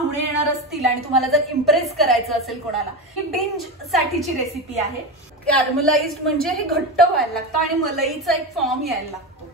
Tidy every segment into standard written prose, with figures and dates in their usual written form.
पाहुणे येणार असतील आणि तुम्हाला जर इम्प्रेस करायचं असेल कोणाला, ही बिंज साठीची रेसिपी आहे। कॅरमलाइज्ड म्हणजे हे घट्ट व्हायला लागतं आणि मलईचा एक फॉर्म यायला लागतो।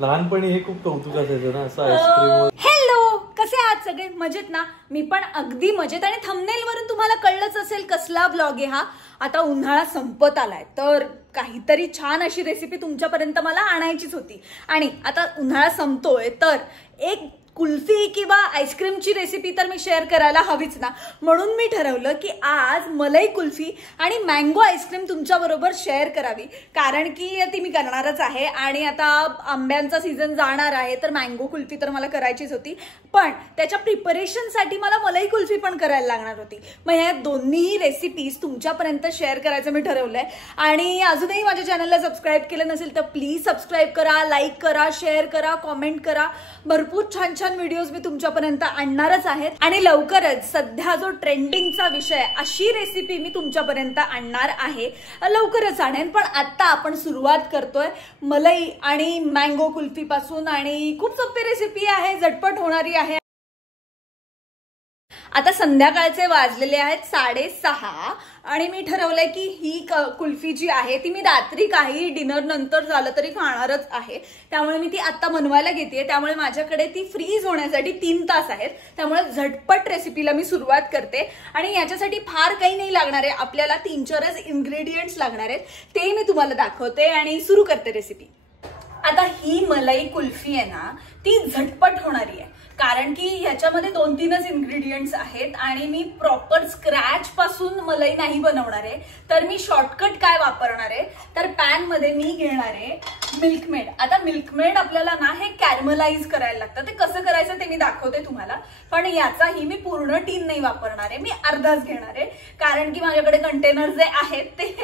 लहानपणी हे खूप कौतुक असायचं ना, असं आईस्क्रीम। हॅलो, कसे आहात सगळे? मजेत ना? मी पण अगदी मजेत। आणि थंबनेल वरून तुम्हाला कळलंच असेल कसला ब्लॉग आहे हा। आता उन्हाळा संपत आलाय तर काहीतरी छान अशी रेसिपी तुमच्यापर्यंत मला आणायचीच होती। आणि आता उन्हाळा संपतोय तर एक कुल्फी किंवा आईस्क्रीमची रेसिपी तर मी शेअर करायला हवीच ना। म्हणून मी ठरवलं की आज मलाई कुल्फी आणि मँगो आईस्क्रीम तुमच्याबरोबर शेअर करावी, कारण की ती मी करणारच आहे। आणि आता आंब्यांचा सीझन जाणार आहे तर मँगो कुल्फी तर मला करायचीच होती, पण त्याच्या प्रिपरेशनसाठी मला मलाई कुल्फी पण करायला लागणार होती। मग ह्या दोन्ही रेसिपीज तुमच्यापर्यंत शेअर करायचं मी ठरवलंय। आणि अजूनही माझ्या चॅनलला सबस्क्राईब केलं नसेल तर प्लीज सबस्क्राईब करा, लाईक करा, शेअर करा, कॉमेंट करा। भरपूर छान छान व्हिडिओज मी तुमच्यापर्यंत आणणारच आहेत। आणि लवकरच सध्या जो ट्रेंडिंगचा विषय अशी रेसिपी मी तुमच्यापर्यंत आणणार आहे, लवकरच आणेन। पण आता आपण सुरुवात करतोय मलाई आणि मँगो कुल्फी पासून। आणि खूप सोपी रेसिपी आहे, झटपट होणारी आहे। आता संध्याकाळचे वाजलेले आहेत 6:30 आणि मी ठरवलंय की ही कुल्फी जी आहे ती मी रात्री काही डिनर नंतर झालं तरी खाणारच आहे। त्यामुळे मी ती आता बनवायला घेतेय। त्यामुळे माझ्याकडे ती फ्रीज होण्यासाठी 3 तास आहेत। त्यामुळे झटपट रेसिपीला मी सुरुवात करते। आणि याच्यासाठी फार काही नाही लागणार आहे, आपल्याला 3-4 इन्ग्रेडियंट्स लागणार आहेत, ते मी तुम्हाला दाखवते आणि सुरू करते रेसिपी। आता ही मलाई कुल्फी आहे ना, ती झटपट होणारी आहे, कारण की ह्याच्यामध्ये 2-3च इन्ग्रेडियंट्स आहेत आणि मी प्रॉपर स्क्रॅच पासून मलाई नाही बनवणार आहे। तर मी शॉर्टकट काय वापरणार आहे तर पॅन मध्ये मी घेणार आहे मिल्कमेड। आता मिल्कमेड आपल्याला ना हे कॅरमलाइज करायला लागतं, ते कसं करायचं ते मी दाखवते तुम्हाला। पण याचाही मी पूर्ण टीन नाही वापरणार आहे, मी अर्धाच घेणार आहे, कारण की माझ्याकडे कंटेनर जे आहेत ते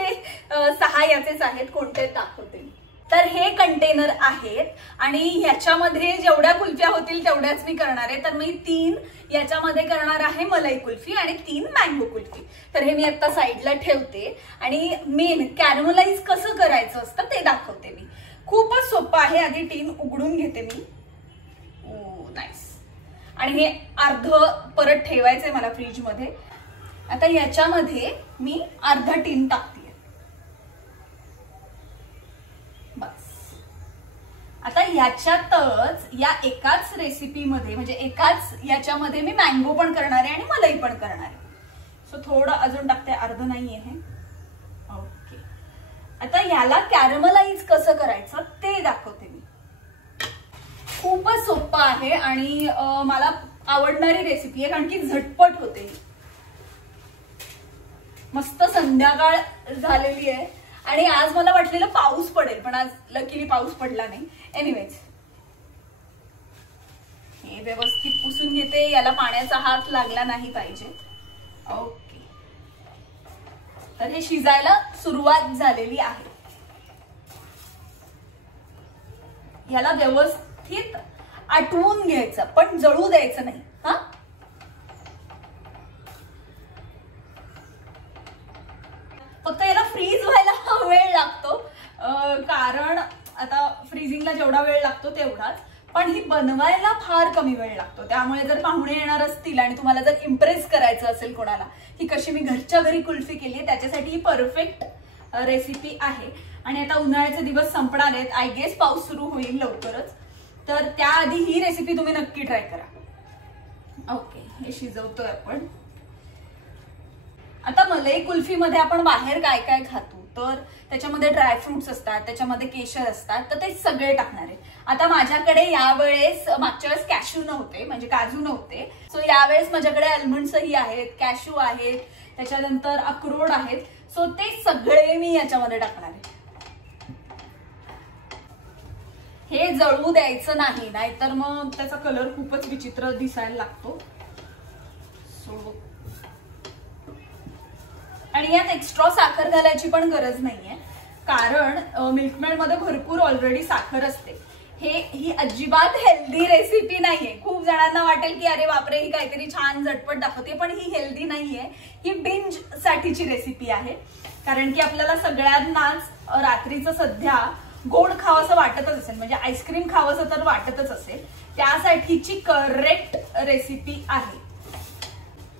6 याचेच आहेत। कोणते दाखवते तर हे कंटेनर आहेत आणि ह्याच्यामध्ये जेवढ्या कुल्फ्या होतील तेवढ्याच मी करणार आहे। तर मी 3 याच्यामध्ये करणार आहे मलाई कुल्फी आणि 3 मँगो कुल्फी। तर हे मी आता साईडला ठेवते आणि मेन कॅरमलाइज कसं करायचं असतं ते दाखवते मी। खूपच सोपं आहे। आधी टीन उघडून घेते मी। ओ नाईस। आणि हे अर्ध परत ठेवायचंय मला फ्रीज मध्ये। आता याच्यामध्ये मी अर्धा टीन टाकते। आता याच्यातच या एकाच रेसिपीमध्ये म्हणजे एकाच याच्यामध्ये मी मँगो पण करणार आहे आणि मलाई पण करणार आहे। सो थोडं अजून टाकते, अर्ध नाहीये हे। ओके, आता याला कॅरमलाइज कसं करायचं ते दाखवते मी। खूपच सोपं आहे आणि मला आवडणारी रेसिपी आहे, कारण की झटपट होते। मस्त संध्याकाळ झालेली आहे आणि आज मला वाटलेलं पाऊस पडेल, पण आज लकीली पाऊस पडला नाही। एनिवेज, हे व्यवस्थित पुसून घेते, याला पाण्याचा हात लागला नाही पाहिजे। ओके, तर हे शिजायला सुरुवात झालेली आहे। याला व्यवस्थित आटवून घ्यायचं, पण जळू द्यायचं नाही। हा, फक्त याला फ्रीज व्हायला वेळ लागतो, कारण आता फ्रीजिंगला जेवढा वेळ लागतो तेवढाच, पण ही बनवायला फार कमी वेळ लागतो। त्यामुळे जर पाहुणे येणार असतील आणि तुम्हाला जर इम्प्रेस करायचं असेल कोणाला, ही कशी मी घरच्या घरी कुल्फी केली आहे त्याच्यासाठी ही परफेक्ट रेसिपी आहे। आणि आता उन्हाळ्याचे दिवस संपणार आहेत, आय गेस पाऊस सुरू होईल लवकरच, तर त्याआधी ही रेसिपी तुम्ही नक्की ट्राय करा। ओके, हे शिजवतोय आपण। आता मलाई कुल्फी मध्ये आपण बाहेर काय काय खातो तर त्याच्यामध्ये ड्रायफ्रुट्स असतात, त्याच्यामध्ये केशर असतात, तर ते सगळे टाकणार आहे। आता माझ्याकडे यावेळेस, मागच्या वेळेस कॅशू नव्हते म्हणजे काजू नव्हते, सो यावेळेस माझ्याकडे आल्मंड्सही आहेत, कॅशू आहेत, त्याच्यानंतर अक्रोड आहेत। सो ते सगळे मी याच्यामध्ये टाकणार आहे। हे जळू द्यायचं नाही, नाहीतर मग त्याचा कलर खूपच विचित्र दिसायला लागतो। सो आणि यात एक्स्ट्रा साखर घालायची पण गरज नाहीये, कारण मिल्कमेड मध्ये भरपूर ऑलरेडी साखर असते। ही अजिबात हेल्दी रेसिपी नाहीये। खूप जणांना वाटेल की अरे बापरे ही काहीतरी छान झटपट दाखवते, पण ही हेल्दी नाहीये। ही बिंज साठीची रेसिपी आहे, कारण की आपल्याला सगळ्यांनाच रात्रीचं सध्या गोड खावंसं वाटतच असेल, म्हणजे आईस्क्रीम खावंसं तर वाटतच असेल। त्यासाठीची करेक्ट रेसिपी आहे.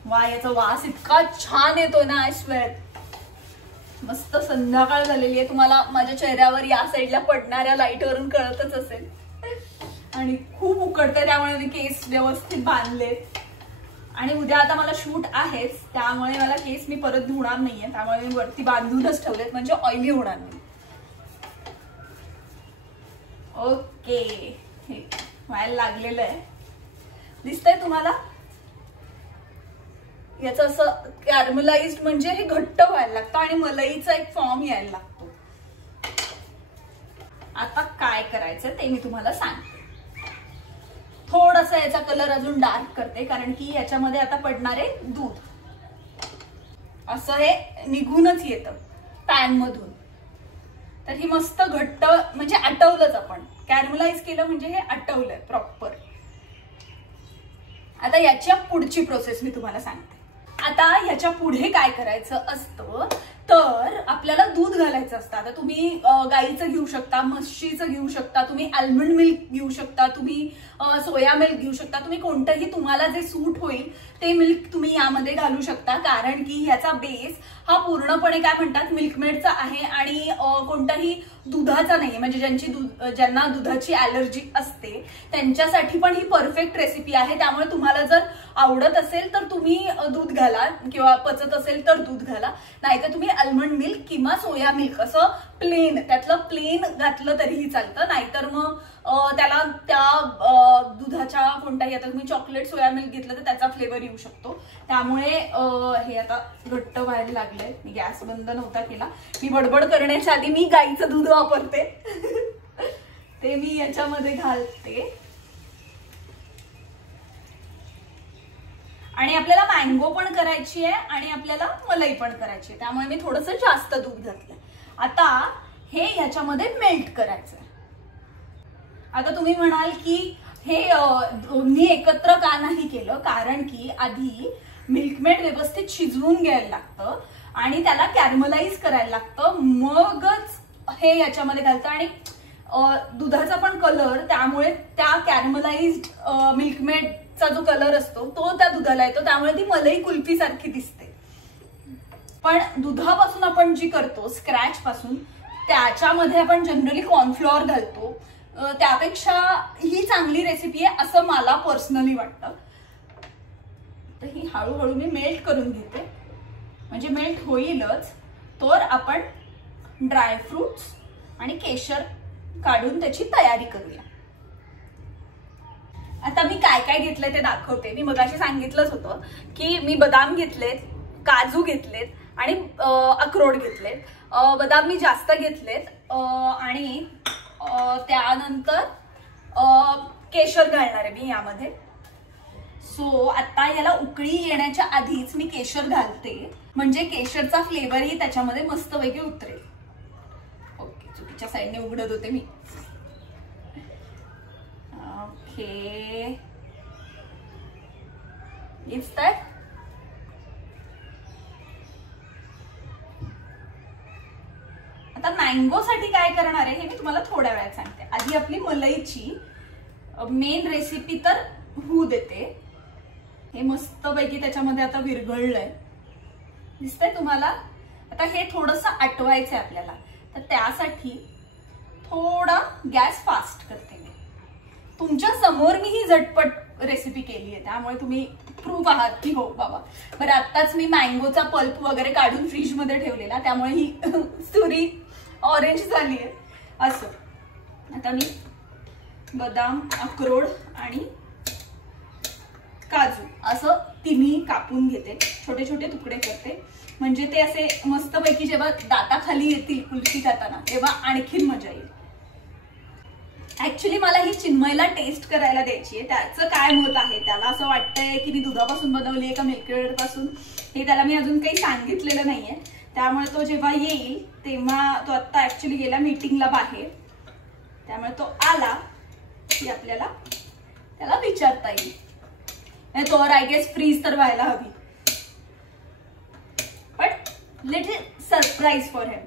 वा, याचा वास इतका छान येतो ना, आय स्वेअर. मस्त संध्याकाळ झालेली आहे. तुम्हाला माझ्या चेहऱ्यावर या साईडला पडणाऱ्या लाईटवरून कळतच असेल. आणि खूप उकडते, त्यामुळे मी केस व्यवस्थित बांधलेत. आणि उद्या आता मला शूट आहेच, त्यामुळे मला केस मी परत धुणार नाहीये, त्यामुळे मी वरती बांधूनच ठेवलेत, म्हणजे ऑइली होणार नाही. ओके, हे व्हायला लागलेलं आहे. दिसतंय तुम्हाला? याचं असं कॅरमलाइज्ड म्हणजे हे घट्ट व्हायला लागतं आणि मलईचा एक फॉर्म यायला लागतो. आता काय करायचं ते मी तुम्हाला सांगते. थोडासा याचा कलर अजून डार्क करते, कारण की याच्यामध्ये आता पडणारे दूध असं हे निघूनच येतं पॅन मधून. तर ही मस्त घट्ट, म्हणजे आटवलंच, आपण कॅरमलाइज केलं म्हणजे हे आटवलंय प्रॉपर. आता याच्या पुढची प्रोसेस मी तुम्हाला सांगते. आता ह्याच्या पुढे काय करायचं असतं, तर आपल्याला दूध घालायचं असतं. आता तुम्ही गाईचं घेऊ शकता, म्हशीचं घेऊ शकता, तुम्ही आल्मंड मिल्क घेऊ शकता, तुम्ही सोया मिल्क घेऊ शकता. तुम्ही कोणतंही तुम्हाला जे सूट होईल ते मिल्क तुम्ही यामध्ये घालू शकता, कारण की ह्याचा बेस हा पूर्णपणे काय म्हणतात मिल्कमेडचा आहे आणि कोणताही दुधाचा नाही. म्हणजे ज्यांना दुधाची ॲलर्जी असते त्यांच्यासाठी पण ही परफेक्ट रेसिपी आहे. त्यामुळे तुम्हाला जर आवडत असेल तर तुम्ही दूध घाला, किंवा पचत असेल तर दूध घाला, नाहीतर तुम्ही आल्मंड मिल्क किंवा सोया मिल्क असं प्लेन, त्यातलं प्लेन घातलं तरीही चालतं. नाहीतर मग त्याला त्या दुधाच्या कोणताही, आता तुम्ही चॉकलेट सोया मिल्क घेतलं तर त्याचा फ्लेवर येऊ शकतो. त्यामुळे हे आता घट्ट व्हायला लागलंय. मी गॅस बंद नव्हता केला. मी बडबड करण्याच्या आधी मी गाईचं दूध वापरते ते मी याच्यामध्ये घालते. आणि आपल्याला मँगो पण करायची आहे आणि आपल्याला मलाई पण करायची आहे, त्यामुळे मी थोडंसं जास्त दूध घातलं. आता हे ह्याच्यामध्ये मेल्ट करायचं. आता तुम्ही म्हणाल की हे दोन्ही एकत्र का नाही केलं, कारण की आधी मिल्कमेड व्यवस्थित शिजवून घ्यायला लागतं आणि त्याला कॅरमलाइज करायला लागतं, मगच हे याच्यामध्ये घालतं. आणि दुधाचा पण कलर, त्यामुळे त्या कॅरमलाइज्ड मिल्कमेडचा जो कलर असतो तो त्या दुधाला येतो, त्यामुळे ती मलाई कुल्फी सारखी दिसते. पण दुधापासून आपण जी करतो स्क्रॅच पासून, त्याच्यामध्ये आपण जनरली कॉर्नफ्लॉवर घालतो. त्यापेक्षा ही चांगली रेसिपी आहे असं मला पर्सनली वाटतं. तर ही हळूहळू मी मेल्ट करून घेते, म्हणजे मेल्ट होईलच. तर आपण ड्रायफ्रुट्स आणि केशर काढून त्याची तयारी करूया. आता मी काय काय घेतलंय ते दाखवते. मी मगाशी सांगितलंच होतं की मी बदाम घेतलेत, काजू घेतलेत आणि अक्रोड घेतलेत. बदाम मी जास्त घेतलेत आणि त्यानंतर केशर घालणार आहे मी यामध्ये. सो आता याला उकळी येण्याच्या आधीच मी केशर घालते, म्हणजे केशरचा फ्लेवरही त्याच्यामध्ये मस्तपैकी उतरेल. ओके, चुकीच्या साईडने उघडत होते मी. ओके, दिसतंय? आता मँगो साठी काय करणार आहे हे मी तुम्हाला थोड्या वेळात सांगते. आधी आपली मलईची मेन रेसिपी तर होऊ देते. हे मस्तपैकी त्याच्यामध्ये आता विरघळलंय, दिसतंय तुम्हाला? आता हे थोडंसं आटवायचंय आपल्याला, तर त्यासाठी थोडा गॅस फास्ट करते मी. तुमच्या समोर मी ही झटपट रेसिपी केली आहे, त्यामुळे तुम्ही प्रूफ आहात की हो बाबा. बरं, आत्ताच मी मँगोचा पल्प वगैरे काढून फ्रीज मध्ये ठेवलेला, त्यामुळे ही सुरी ऑरेंज झाली आहे. असं आता मी बदाम, अक्रोड आणि काजू असं तिन्ही कापून घेते, छोटे छोटे तुकडे करते, म्हणजे ते असे मस्तपैकी जेव्हा दाताखाली येतील कुल्फी खाताना तेव्हा आणखीन मजा येईल. ऍक्च्युली मला ही चिन्मयला टेस्ट करायला द्यायची आहे. त्याचं काय मत आहे, त्याला असं वाटतंय की मी दुधापासून बनवली आहे का मिल्कमेड पासून, हे त्याला मी अजून काही सांगितलेलं नाहीये. त्यामुळे तो जेव्हा येईल तेव्हा, तो आता ऍक्च्युली गेला मीटिंगला बाहेर, त्यामुळे तो आला की आपल्याला त्याला विचारता येईल. तो आय गेस फ्रीज तर व्हायला हवी, but little surprise for him.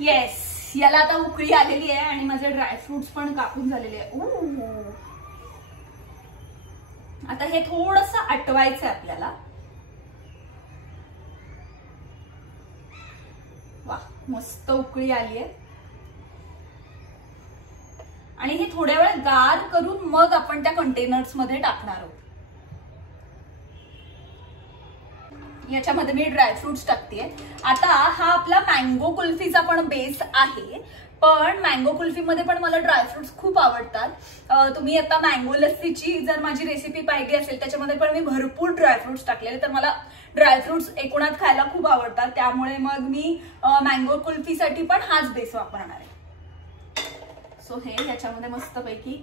Yes, याला आता उकळी आलेली आहे आणि माझे ड्रायफ्रुट्स पण कापून झालेले आहे. आता हे थोडंसं आटवायचं आहे आपल्याला. वा, मस्त उकळी आली आहे. आणि हे थोड्या वेळ गार करून मग आपण त्या कंटेनर्स मध्ये टाकणार आहोत. याच्यामध्ये मी ड्रायफ्रुट्स टाकतेय. आता हा आपला मँगो कुल्फीचा पण बेस आहे, पण मँगो कुल्फीमध्ये पण मला ड्रायफ्रुट्स खूप आवडतात. तुम्ही आता मँगो लस्सीची जर माझी रेसिपी पाहिली असेल त्याच्यामध्ये पण मी भरपूर ड्रायफ्रुट्स टाकलेले, तर मला ड्रायफ्रुट्स एकूणात खायला खूप आवडतात. त्यामुळे मग मी मँगो कुल्फीसाठी पण हाच बेस वापरणार आहे. सो हे याच्यामध्ये मस्तपैकी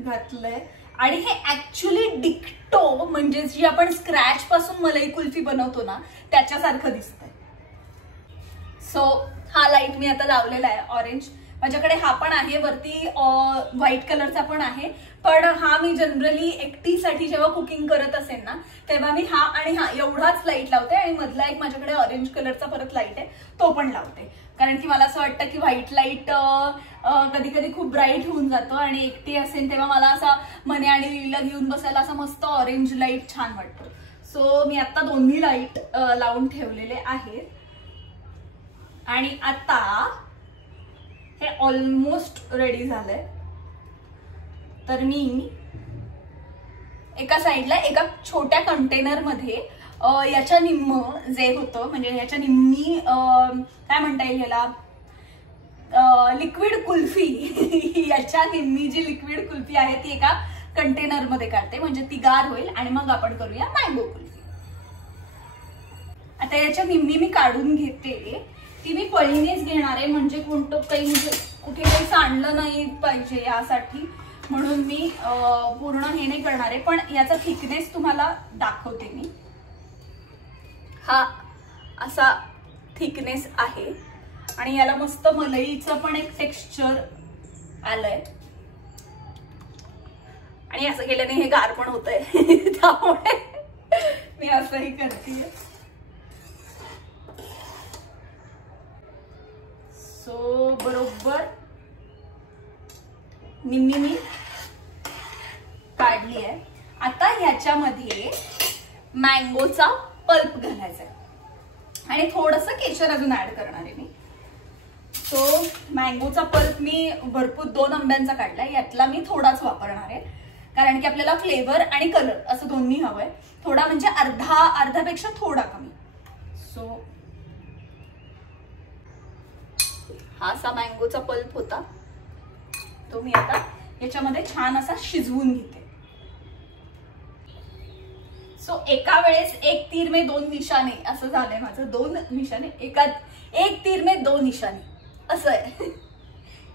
घातलंय. आणि हे ऍक्च्युली डिक्टो म्हणजे जी आपण स्क्रॅच पासून मलाई कुल्फी बनवतो ना त्याच्यासारखं दिसतंय. सो हा लाईट मी आता लावलेला आहे ऑरेंज. माझ्याकडे हा पण आहे, वरती व्हाईट कलरचा पण आहे, पण हा मी जनरली एकटीसाठी जेव्हा कुकिंग करत असेल ना तेव्हा मी हा आणि हा एवढाच लाईट लावते. आणि मधला एक माझ्याकडे ऑरेंज कलरचा परत लाईट आहे तो पण लावते, कारण की मला असं वाटतं की व्हाईट लाईट कधी कधी खूप ब्राईट होऊन जातो आणि एकटी असेल तेव्हा मला असा मने आणि लीला घेऊन बसायला असा मस्त ऑरेंज लाईट छान वाटतो. सो मी आता दोन्ही लाईट लावून ठेवलेले आहेत. आणि आता हे ऑलमोस्ट रेडी झालंय. तर मी एका साईडला एका छोट्या कंटेनर मध्ये याच्या निम्म जे होतं म्हणजे याच्या निम्मी काय म्हणता येईल याला लिक्विड कुल्फी याच्या निम्मी जी लिक्विड कुल्फी आहे ती एका कंटेनर मध्ये काढते, म्हणजे ती गार होईल आणि मग आपण करूया मँगो कुल्फी. आता याच्या निम्मी मी काढून घेते. ती मी पळीनेच घेणार आहे, म्हणजे कोणतं काही म्हणजे कुठे काही सांडलं नाही पाहिजे यासाठी, म्हणून मी पूर्ण हे नाही करणार आहे. पण याचा थिकनेस तुम्हाला दाखवते मी. हा असा थिकनेस आहे आणि याला मस्त मलईचं पण एक टेक्स्चर आलंय. आणि असं केल्याने हे गार पण होतंय त्यामुळे मी असंही करते. सो बरोबर निम्मी मी काढली आहे. आता ह्याच्यामध्ये मँगोचा पल्प घालायचा आहे आणि थोडंसं केशर अजून ऍड करणार आहे मी. सो मँगोचा पल्प मी भरपूर 2 आंब्यांचा काढलाय. यातला मी थोडाच वापरणार आहे, कारण की आपल्याला फ्लेवर आणि कलर असं दोन्ही हवंय. थोडा म्हणजे अर्धापेक्षा थोडा कमी. सो हा असा मँगोचा पल्प होता तो मी आता याच्यामध्ये छान असा शिजवून घेते. सो एका वेळेस 1 तीर में 2 निशाणे असं झालंय माझं. 2 निशाणे एक तीर में 2 निशाणे असं आहे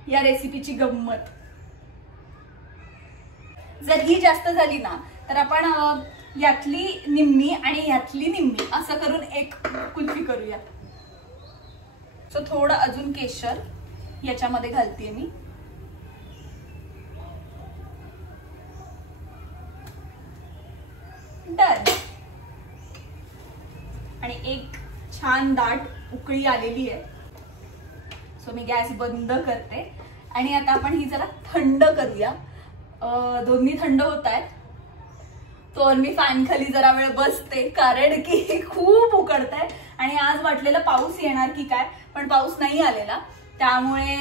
या रेसिपीची गंमत. जर ही जास्त झाली ना तर आपण यातली निम्मी आणि यातली निम्मी असं करून एक कुल्फी करूया. सो थोडं अजून केशर याच्यामध्ये घालतेय मी. डन. आणि एक छान दाट उकळी आलेली आहे. सो मी गॅस बंद करते आणि आता आपण ही जरा थंड करूया. दोन्ही थंड होत आहेत तर मी फॅन खाली जरा वेळ बसते, कारण की खूप उकडतंय. आणि आज वाटलेलं पाऊस येणार की काय, पण पाऊस नाही आलेला, त्यामुळे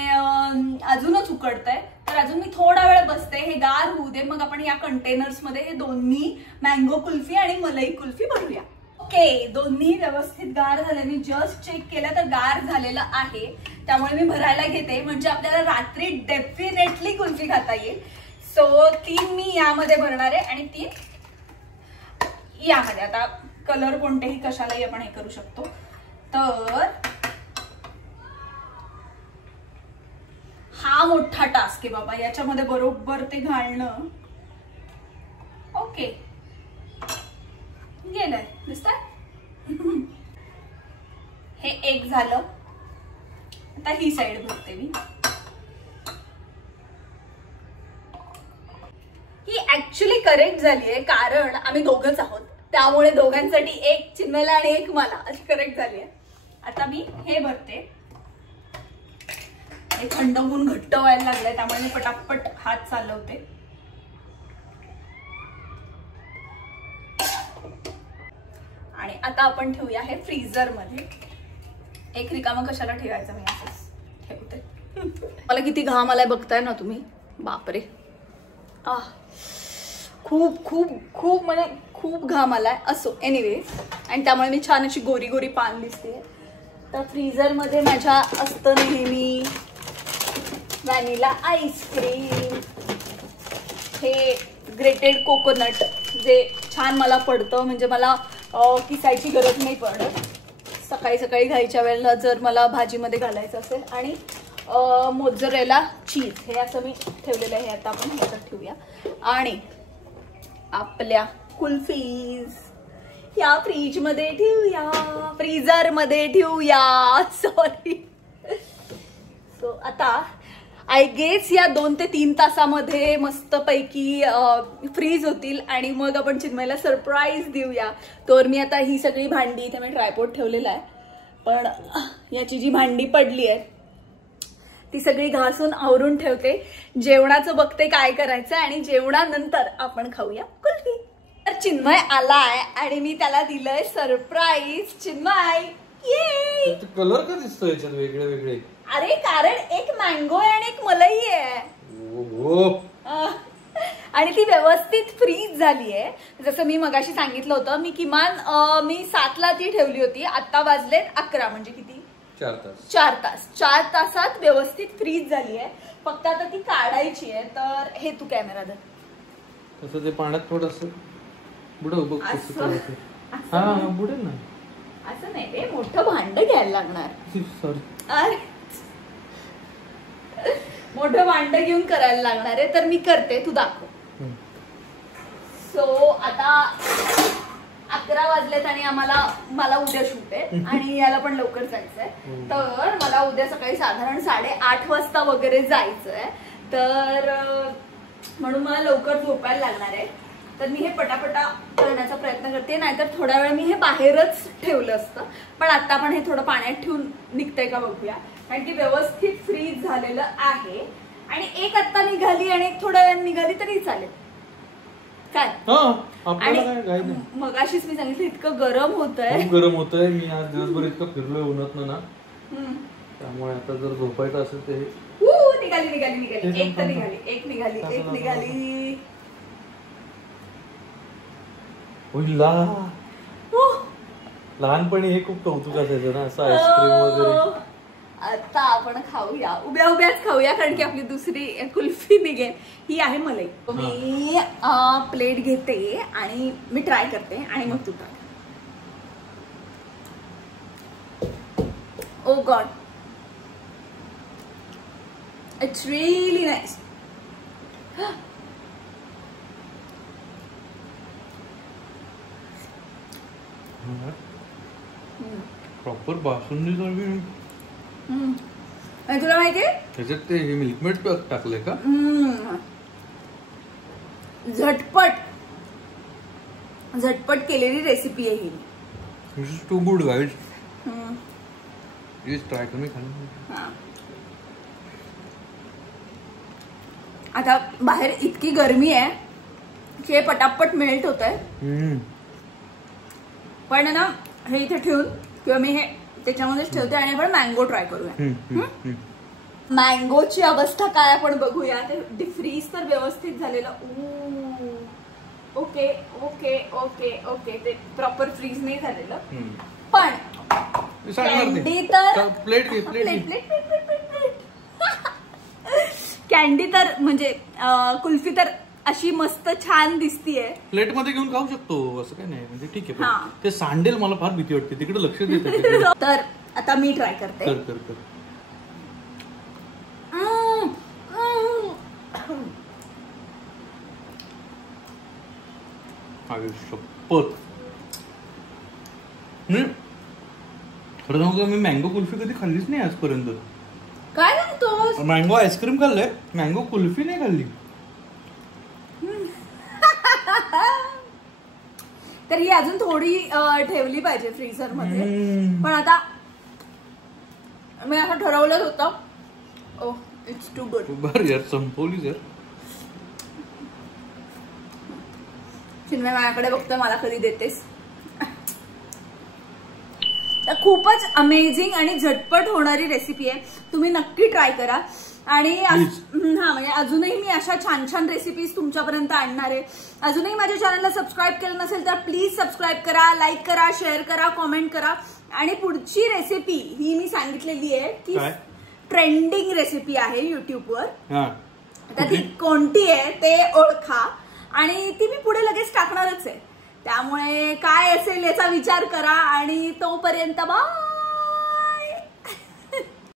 अजूनच उकडतंय. तर अजून मी थोडा वेळ बसते, हे गार होऊ दे, मग आपण या कंटेनर्स मध्ये हे दोन्ही मँगो कुल्फी आणि मलाई कुल्फी भरूया. ओके, दोन्ही व्यवस्थित गार झाले. मी जस्ट चेक केलं तर गार झालेलं आहे, त्यामुळे मी भरायला घेते, म्हणजे आपल्याला रात्री डेफिनेटली कुल्फी खाता येईल. सो 3 मी यामध्ये भरणार आहे आणि 3 यामध्ये. आता कलर कोणतेही कशालाही आपण हे करू शकतो. तर हा मोठा टास्क आहे बाबा, याच्यामध्ये बरोबर ते घालणं. ओके, गेलंय दिसतंय. हे एक झालं. आता ही साइड भरते मी. ही ऍक्च्युली करेक्ट झाली आहे, कारण आम्ही दोघंच आहोत, त्यामुळे दोघांसाठी एक चिन्मयला आणि एक मला अशी करेक्ट झाली आहे. आता मी हे भरते. आणि थंड होऊन घट्ट व्हायला लागलाय, त्यामुळे मी पटापट हात चालवते. आणि आता आपण ठेवूया हे फ्रीझर मध्ये. एक रिकामं कशाला ठेवायचं, मी असंच ठेवते. मला किती घाम आलाय बघताय ना तुम्ही, बापरे. खूप खूप खूप म्हणजे खूप घाम आलाय. असो एनिवे, आणि त्यामुळे मी छान अशी गोरी गोरी पान दिसते. तर फ्रीझर मध्ये माझ्या असतं नेहमी व्हॅनिला आईस्क्रीम, हे ग्रेटेड कोकोनट जे छान मला पडतं, म्हणजे मला किसायची गरज नाही पडत. सकाळी सकाळी घाईच्या वेळेला जर मला भाजीमध्ये घालायचं असेल. आणि मोझरेला चीज हे असं मी ठेवलेलं आहे. आता आपण ह्याच्यात ठेवूया. आणि आपल्या कुल्फीज या फ्रीज मध्ये ठेवूया, फ्रीझर मध्ये ठेवूया. सॉरी. सो आता आय गेस या 2 ते 3 तासामध्ये मस्तपैकी फ्रीज होतील आणि मग आपण चिन्मयला सरप्राईज देऊया. तर मी आता ही सगळी भांडी इथे मी ट्रायपॉड ठेवलेला आहे, पण याची जी भांडी पडली आहे ती सगळी घासून आवरून ठेवते. जेवणाचं बघते काय करायचं, आणि जेवणानंतर आपण खाऊया कुल्फी. तर चिन्मय आलाय आणि मी त्याला दिलंय सरप्राईज. चिन्मय ये. कलर का दिसतो याच्यात वेगळे वेगळे? अरे कारण एक मँगो आहे आणि एक मलई आहे. आणि ती व्यवस्थित फ्रीज झाली आहे. जसं मी मगाशी सांगितलं होतं, मी किमान मी 7ला ती ठेवली होती. आता वाजलेत 11, म्हणजे किती? 4 तास. 4 तासात व्यवस्थित फ्रीज झाली आहे. फक्त आता ती काढायची आहे. तर हे तू कॅमेरा धर. तसं ते पाण्यात थोडंसं बुडव बघ. हा बुडेल ना. असं नाही रे, मोठं भांड घ्यायला लागणार. सॉरी. मोठं भांड घेऊन करायला लागणार आहे. तर मी करते, तू दाखव. सो आता 11 वाजलेत आणि मला उद्या शूट आहे आणि याला पण लवकर जायचंय. तर मला उद्या सकाळी साधारण 8:30 वाजता वगैरे जायचंय. तर म्हणून मला लवकर झोपायला लागणार आहे. तर मी हे पटापटा करण्याचा प्रयत्न करते. नाहीतर थोड्या वेळ मी हे बाहेरच ठेवलं असतं, पण आता आपण हे थोडं पाण्यात ठेवून निघतंय का बघूया. कारण की व्यवस्थित फ्रीज झालेलं आहे. आणि एक आत्ता निघाली आणि एक थोड्या वेळ निघाली तरी चालेल. काय आणि मगाशीच मी सांगितलं इतकं गरम होतंय. गरम होतंय. मी आज दिवसभर इतकं फिरलोय उन्हात ना, त्यामुळे आता जर झोपायचं असेल तर निघाली. एक तर निघाली. लहानपणी हे खूप कौतुक असायचं ना, असं आईस्क्रीम वगैरे. आता आपण खाऊया, उभ्याच खाऊया, कारण की आपली दुसरी कुल्फी निघेल. ही आहे मलाई. मी प्लेट घेते आणि मी ट्राय करते आणि मग तू try. Oh God, it's really nice. Proper बासुंदी सारखी. तुला माहितीये त्याच्यात ते मिल्कमेड टाकलंय का? झटपट केलेली रेसिपी आहे ही. This is too good guys. Please try कमी खाणं. आता बाहेर इतकी गरमी आहे की हे पटापट मेल्ट होत आहे. पण ना हे इथे ठेवून किंवा मी हे त्याच्यामध्येच ठेवते आणि आपण मँगो ट्राय करूया. मँगोची अवस्था काय आपण बघूया. ते डिफ्रीज तर व्यवस्थित झालेलं. Okay okay okay okay. ते प्रॉपर फ्रीज नाही झालेलं, पण कॅन्डी तर कॅन्डी तर म्हणजे कुल्फी तर अशी मस्त छान दिसतीये. प्लेट मध्ये घेऊन खाऊ शकतो असं काय नाही, म्हणजे ठीक आहे. ते सांडेल, मला फार भीती वाटते, तिकडे लक्ष देत. तर आता मी ट्राय करते. कर. शपथ. खरं सांगू का, मी मँगो कुल्फी कधी खाल्लीच नाही आजपर्यंत. काय सांगतो? मँगो आईस्क्रीम खाल्लंय, मँगो कुल्फी नाही खाल्ली. तर ही अजून थोडी ठेवली पाहिजे फ्रीझर मध्ये. पण आता मी असं ठरवलंच होतं ओ इट्स टू गुड. बरं यार संपवली यार. चिन्मय माझ्याकडे बघतोय मला कधी देतेस. तर खूपच अमेझिंग आणि झटपट होणारी रेसिपी आहे. तुम्ही नक्की ट्राय करा. आणि म्हणजे अजूनही मी अशा छान छान रेसिपीज तुमच्यापर्यंत आणणार आहे. अजूनही माझ्या चॅनलला सबस्क्राईब केलं नसेल तर प्लीज सबस्क्राईब करा, लाईक करा, शेअर करा, कॉमेंट करा. आणि पुढची रेसिपी ही मी सांगितलेली आहे की ट्रेंडिंग रेसिपी आहे युट्यूबवर. तर ती कोणती आहे ते ओळखा आणि ती मी पुढे लगेच टाकणारच आहे. त्यामुळे काय असेल याचा विचार करा आणि तोपर्यंत बाय.